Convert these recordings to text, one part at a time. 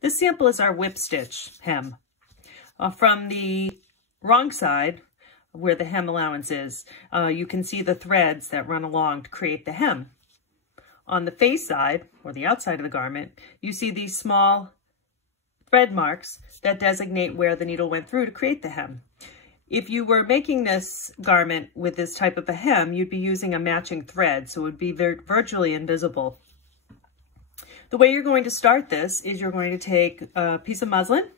This sample is our Whipstitch hem. From the wrong side, where the hem allowance is, you can see the threads that run along to create the hem. On the face side, or the outside of the garment, you see these small thread marks that designate where the needle went through to create the hem. If you were making this garment with this type of a hem, you'd be using a matching thread, so it would be virtually invisible. The way you're going to start this is you're going to take a piece of muslin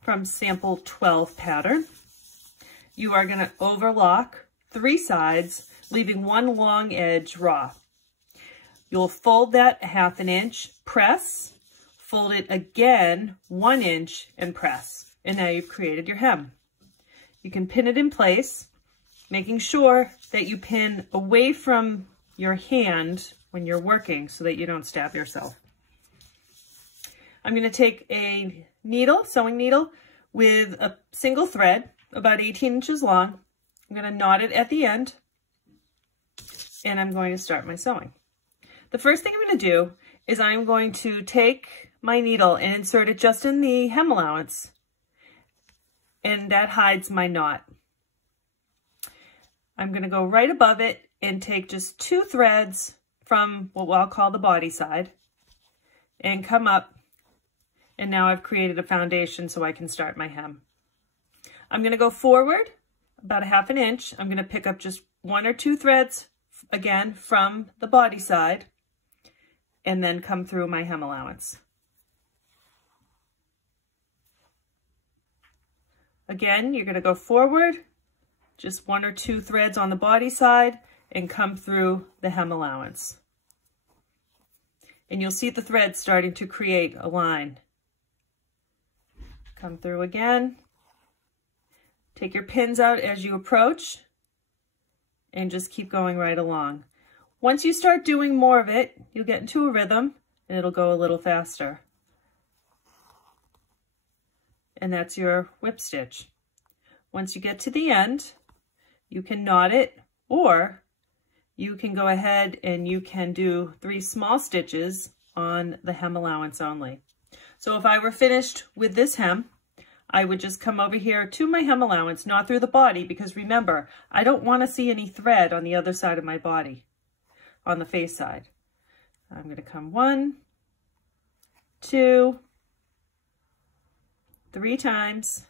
from sample 12 pattern. You are going to overlock 3 sides, leaving one long edge raw. You'll fold that 1/2 inch, press, fold it again 1 inch and press. And now you've created your hem. You can pin it in place, making sure that you pin away from your hand when you're working so that you don't stab yourself. I'm going to take a needle, sewing needle, with a single thread, about 18 inches long. I'm going to knot it at the end, and I'm going to start my sewing. The first thing I'm going to do is I'm going to take my needle and insert it just in the hem allowance, and that hides my knot. I'm going to go right above it and take just 2 threads from what I'll call the body side and come up, and now I've created a foundation so I can start my hem. I'm going to go forward about 1/2 inch. I'm going to pick up just 1 or 2 threads again from the body side and then come through my hem allowance. Again, you're going to go forward, just 1 or 2 threads on the body side and come through the hem allowance. And you'll see the thread starting to create a line. Come through again. Take your pins out as you approach and just keep going right along. Once you start doing more of it, you'll get into a rhythm and it'll go a little faster. And that's your whip stitch. Once you get to the end, you can knot it, or you can go ahead and you can do 3 small stitches on the hem allowance only. So if I were finished with this hem, I would just come over here to my hem allowance, not through the body, because remember, I don't want to see any thread on the other side of my body, on the face side. I'm going to come 1, 2, 3 times,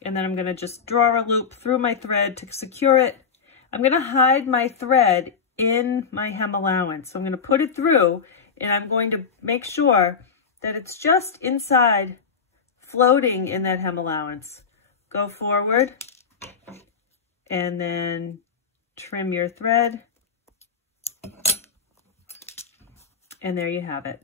and then I'm going to just draw a loop through my thread to secure it. I'm going to hide my thread in my hem allowance. So I'm going to put it through, and I'm going to make sure that it's just inside, floating in that hem allowance. Go forward, and then trim your thread, and there you have it.